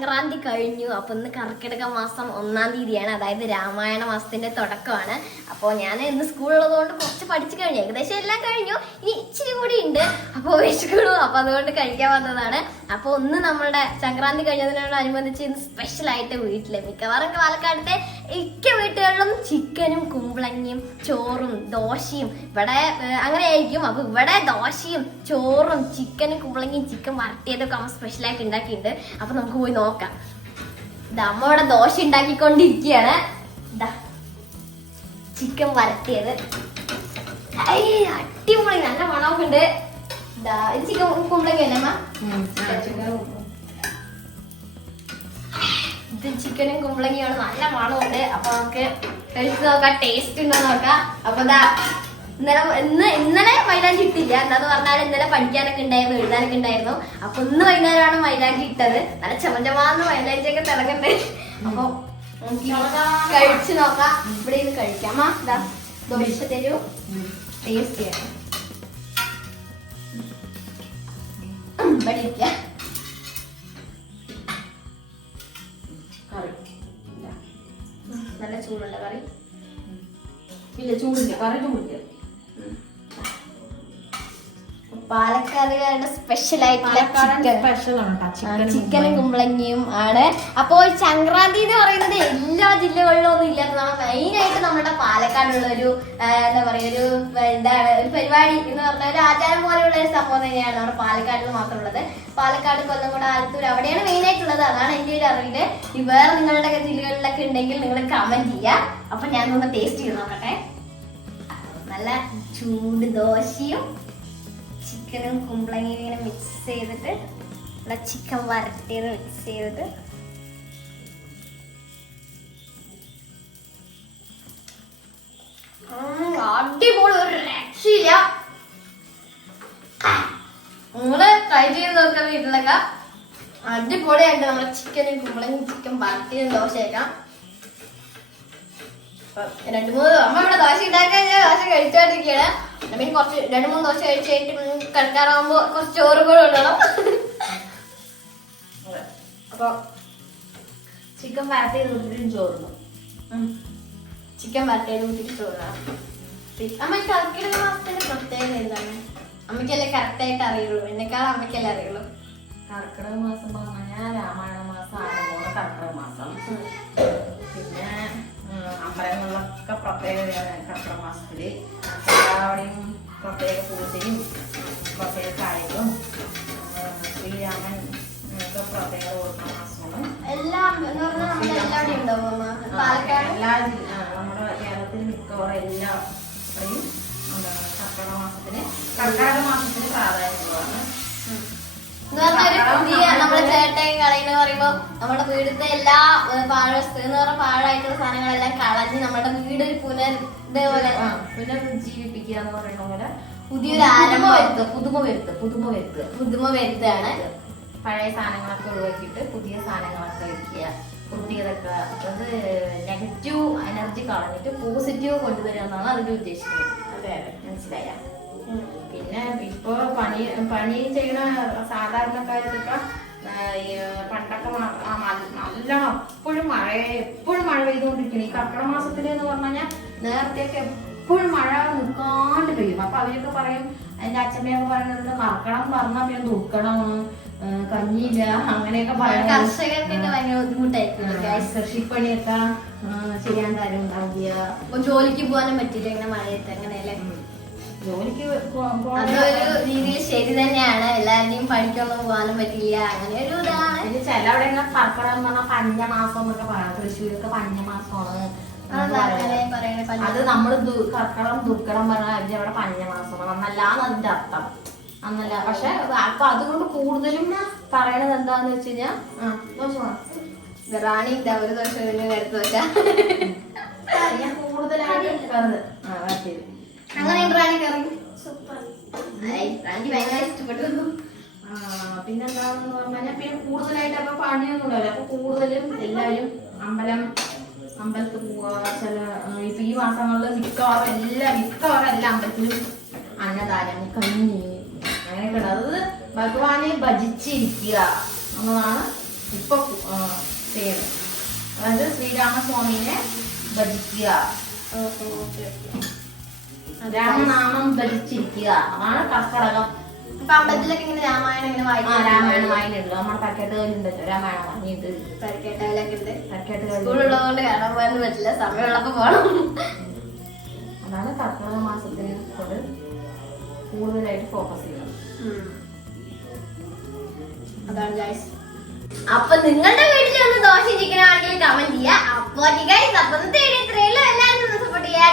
സംക്രാന്തി കഴിഞ്ഞു. അപ്പൊ ഇന്ന് കർക്കിടക മാസം 1-ാം തീയതിയാണ്, അതായത് രാമായണ മാസത്തിന്റെ തുടക്കമാണ്. അപ്പോൾ ഞാൻ ഇന്ന് സ്കൂളുള്ളതുകൊണ്ട് കുറച്ച് പഠിച്ചു കഴിഞ്ഞു, ഏകദേശം എല്ലാം കഴിഞ്ഞു, ഇനി ഇച്ചിരി കൂടി ഉണ്ട്. അപ്പോൾ വിശക്കണു, അപ്പൊ അതുകൊണ്ട് കഴിക്കാൻ വന്നതാണ്. അപ്പോൾ ഒന്ന് നമ്മളുടെ സംക്രാന്തി കഴിഞ്ഞതിനോടനുബന്ധിച്ച് ഇന്ന് സ്പെഷ്യൽ ആയിട്ട് വീട്ടില് മിക്കവാറും പാലക്കാടത്തെ മിക്ക വീട്ടുകളിലും ചിക്കനും കുമ്പളങ്ങിയും ചോറും ദോശയും ഇവിടെ അങ്ങനെ ആയിരിക്കും. അപ്പൊ ഇവിടെ ദോശയും ചോറും ചിക്കനും കുമ്പളങ്ങിയും ചിക്കൻ വരട്ടിയതൊക്കെ അമ്മ സ്പെഷ്യലായിട്ട് ഉണ്ടാക്കിയിട്ടുണ്ട്. അപ്പൊ നമുക്ക് പോയി നോക്കാം. അമ്മ ഇവിടെ ദോശ ഉണ്ടാക്കിക്കൊണ്ടിരിക്കുകയാണ്. ചിക്കൻ വരട്ടിയത് അടിപൊളി, നല്ല മണമൊക്കെ ഉണ്ട്. ചിക്കൻ കുമ്പളങ്ങ അല്ലേ അമ്മ? ഇത് ചിക്കനും കുമ്പളങ്ങിയാണ്, നല്ല മണമുണ്ട്. അപ്പൊ നമുക്ക് കഴിച്ച് നോക്കാം, ടേസ്റ്റ് ഉണ്ടോ നോക്കാം. അപ്പൊ ഇന്നലെ മൈലാഞ്ചി ഇട്ടില്ല, എന്താന്ന് പറഞ്ഞാൽ ഇന്നലെ പഠിക്കാനൊക്കെ ഉണ്ടായിരുന്നു, എഴുതാനൊക്കെ ഉണ്ടായിരുന്നു. അപ്പൊ ഇന്ന് വൈകുന്നേരമാണ് മൈലാഞ്ചി ഇട്ടത്. നല്ല ചമചമാന്ന് മൈലാഞ്ചിയൊക്കെ തിളങ്ങണ്ടേ. അപ്പൊ കഴിച്ചു നോക്കാം. ഇവിടെ ഇത് കഴിക്കാം. ദോശ തരൂ, ടേസ്റ്റ് ചെയ്യാം. ഇവിടെ ഇരിക്കാം. നല്ല ചൂടുള്ള കറി ഇല്ല, ചൂടില്ല, കറി ചൂടില്ല. പാലക്കാടുകാരുടെ സ്പെഷ്യൽ ആയിട്ടുള്ള ചിക്കനും കുമ്പളങ്ങിയും ആണ്. അപ്പോൾ സംക്രാന്തി എന്ന് പറയുന്നത് എല്ലാ ജില്ലകളിലും ഒന്നും ഇല്ലാത്തതാണ്. മെയിൻ ആയിട്ട് നമ്മുടെ പാലക്കാടുള്ള ഒരു എന്താ പറയാ ഒരു പരിപാടി എന്ന് പറഞ്ഞ ഒരു ആചാരം പോലെയുള്ള ഒരു സംഭവം തന്നെയാണ് നമ്മുടെ പാലക്കാടിൽ മാത്രമുള്ളത്. പാലക്കാട്, കൊല്ലംകോട്, ആലത്തൂർ അവിടെയാണ് മെയിൻ ആയിട്ടുള്ളത്. അതാണ് എന്റെ ഒരു അറിവില്. വേറെ നിങ്ങളുടെ ജില്ലകളിലൊക്കെ ഉണ്ടെങ്കിൽ നിങ്ങൾ കമന്റ് ചെയ്യുക. അപ്പൊ ഞാനൊന്ന് ടേസ്റ്റ് ചെയ്ത് നോക്കട്ടെ. നല്ല ചൂട് ദോശയും ചിക്കനും കുമ്പളങ്ങിയും ഇങ്ങനെ മിക്സ് ചെയ്തിട്ട് ഇവിടെ ചിക്കൻ വരട്ടിയത് മിക്സ് ചെയ്തിട്ട് അടിപൊളി, ഒരു രക്ഷയില്ല. നിങ്ങള് ട്രൈ ചെയ്ത് നോക്കാൻ വീട്ടിലൊക്കെ അടിപൊളിയായിട്ട് നമ്മുടെ ചിക്കനും കുമ്പളങ്ങിയും ചിക്കൻ വരട്ടിയതും ദോശ കഴിക്കാം. 2-3 അമ്മ ഇവിടെ ദോശ ഉണ്ടാക്കാൻ ദോശ കഴിച്ചോണ്ടിരിക്കുകയാണ്. പിന്നെ കുറച്ച് 2-3 ദോശ കഴിച്ച് കഴിഞ്ഞിട്ട് കിടക്കാറാകുമ്പോ കുറച്ച് ചോറ് കൂടെ ഇടണം. അപ്പൊ ചിക്കൻ വരട്ടിയത് കൂട്ടിട്ടും ചോറുന്നു. ചിക്കൻ വരട്ടിയത് കൂട്ടിട്ട് ചോറാണ്. അമ്മ കർക്കിടക മാസത്തിന്റെ പ്രത്യേകത എന്താണ്? അമ്മയ്ക്കല്ലേ കറക്റ്റ് ആയിട്ട് അറിയുള്ളൂ, എന്നെക്കാളും അമ്മയ്ക്കല്ലേ അറിയുള്ളൂ. കർക്കിടക മാസം പറഞ്ഞാൽ രാമായണ മാസം ആരംഭമാണ് കർക്കിടക മാസം. പിന്നെ അമ്പലങ്ങളിലൊക്കെ പ്രത്യേകതയാണ് കർക്കിടക മാസത്തില്. എല്ലാവരുടെയും പ്രത്യേക പൂജയും പ്രത്യേക കാര്യങ്ങളും ശ്രീരാമൻ ഒക്കെ പ്രത്യേകത കൊടുക്കുന്ന മാസമാണ്. എല്ലാം എന്ന് പറഞ്ഞാൽ നമ്മുടെ എല്ലാവരുടെയും ഉണ്ടാവും. പാലക്കാട് എല്ലാ നമ്മുടെ കേരളത്തിൽ മിക്കവാറും എല്ലാവരെയും കർക്കിടക മാസത്തിന് പ്രാധാന്യമുള്ളതാണ്. പുതിയ നമ്മുടെ ചേട്ടയും കളയുന്ന പറയുമ്പോ നമ്മുടെ വീടിന്റെ എല്ലാ എന്ന് പറഞ്ഞ പാഴായിട്ടുള്ള സാധനങ്ങളെല്ലാം കളഞ്ഞ് നമ്മുടെ വീട് ഒരു ഇതേപോലെ പുനരുജ്ജീവിപ്പിക്കുക എന്ന് പറയുന്ന പോലെ പുതിയൊരു ആരംഭം പുതുമ വരുത്തുകയാണ്. പഴയ സാധനങ്ങളൊക്കെ ഒഴിവാക്കിയിട്ട് പുതിയ സാധനങ്ങളൊക്കെ വയ്ക്കുക, കുട്ടികളൊക്കെ. അത് നെഗറ്റീവ് എനർജി കളഞ്ഞിട്ട് പോസിറ്റീവ് കൊണ്ടുവരിക എന്നാണ് അതിന്റെ ഉദ്ദേശിക്കുന്നത്. അതെ, മനസ്സിലായ? പിന്നെ ഇപ്പൊ പണി ചെയ്യുന്ന സാധാരണക്കാർക്കൊക്കെ പണ്ടൊക്കെ നല്ല എപ്പോഴും മഴ പെയ്തുകൊണ്ടിരിക്കണം. ഈ കർക്കിടക മാസത്തില് എന്ന് പറഞ്ഞു കഴിഞ്ഞാൽ നേരത്തെയൊക്കെ എപ്പോഴും മഴ നിൽക്കാണ്ട് പെയ്യും. അപ്പൊ അവരൊക്കെ പറയും, എന്റെ അച്ഛമ്മയൊക്കെ പറയുന്നത് കർക്കിടകം പറഞ്ഞാൽ പിന്നെ ദുഃഖണം, കഞ്ഞിയില്ല, അങ്ങനെയൊക്കെ പറയുന്നത്. കർഷകർക്കൊക്കെ ഭയങ്കര ബുദ്ധിമുട്ടായിരിക്കും. കൃഷിപ്പണിയൊക്കെ ചെയ്യാൻ കാര്യം ഉണ്ടാവില്ല. ജോലിക്ക് പോകാനും പറ്റില്ല ഇങ്ങനെ മഴയത്ത്. അങ്ങനെയല്ലേ? ജോലിക്ക് അതൊരു രീതിയിൽ ശരി തന്നെയാണ്. എല്ലാവരുടെയും പണിക്കൊന്നും പോകാനും പറ്റില്ല, അങ്ങനെ ഒരു ഇതാണ്. ചിലവിടെ കർക്കിടകം എന്ന് പറഞ്ഞാൽ പഞ്ഞമാസം എന്നൊക്കെ പറയാം. തൃശ്ശൂരൊക്കെ പഞ്ഞമാസമാണ്. അത് നമ്മള് കർക്കിടകം ദുർഘടം പറഞ്ഞാൽ അതിന്റെ അവിടെ പഞ്ഞമാസമാണ്. അന്നല്ലാന്ന് അതിന്റെ അർത്ഥം, അന്നല്ല. പക്ഷെ അപ്പൊ അതുകൊണ്ട് കൂടുതലും പറയണത് എന്താന്ന് വെച്ച് കഴിഞ്ഞാൽ റാണി ഒരു ദോശം നേരത്തെ ദോശ കൂടുതലായിട്ട് അങ്ങനെ റാണി കറി സൂപ്പർ. റാണി ഭയങ്കര ഇഷ്ടപ്പെട്ടു. പിന്നെന്താണെന്ന് പറഞ്ഞാൽ പിന്നെ കൂടുതലായിട്ട് അപ്പൊ പണിയൊന്നും ഉണ്ടാവില്ല. അപ്പൊ കൂടുതലും എല്ലാവരും അമ്പലത്തിൽ പോവുക. ചില ഇപ്പൊ ഈ മാസങ്ങളിൽ മിക്കവാറും എല്ലാ അമ്പലത്തിലും അന്നദാനം, കഞ്ഞി അങ്ങനെയൊക്കെ ഉണ്ട്. അത് ഭഗവാനെ ഭജിച്ചിരിക്കുക എന്നതാണ് ഇപ്പൊ ചെയ്യുന്നത്. അതായത് ശ്രീരാമസ്വാമിനെ ഭജിക്കുക, രാമനാമം ഭജിച്ചിരിക്കുക ആണ് കർക്കടകം. അപ്പൊ അമ്പലത്തിലൊക്കെ ഇങ്ങനെ രാമായണം ഇങ്ങനെ രാമായണം വായനയുണ്ട്. നമ്മുടെ തക്കേട്ടുകാരുണ്ടല്ലോ രാമായണം വാങ്ങിയിട്ട് പരിക്കേട്ടാലൊക്കെ ഉണ്ട്. തക്കേട്ടുകാർ. സ്കൂളുള്ളതുകൊണ്ട് കാണാൻ പോകാൻ പറ്റില്ല, സമയമുള്ളപ്പോ പോകണം. അതാണ് കർക്കിടക മാസത്തിന് കൊണ്ട് കൂടുതലായിട്ട് ഫോക്കസ് ചെയ്യുന്നത്. അതാണ് ഗൈസ്. അപ്പൊ നിങ്ങളുടെ വീട്ടിൽ ഒന്ന് ദോശ ചിക്കൻ ആണെങ്കിൽ കമന്റ് ചെയ്യാം. അപ്പൊ ഗൈസ്, അപ്പൊ ഇത്രയല്ലോ എല്ലാവരും സപ്പോർട്ട് ചെയ്യാൻ.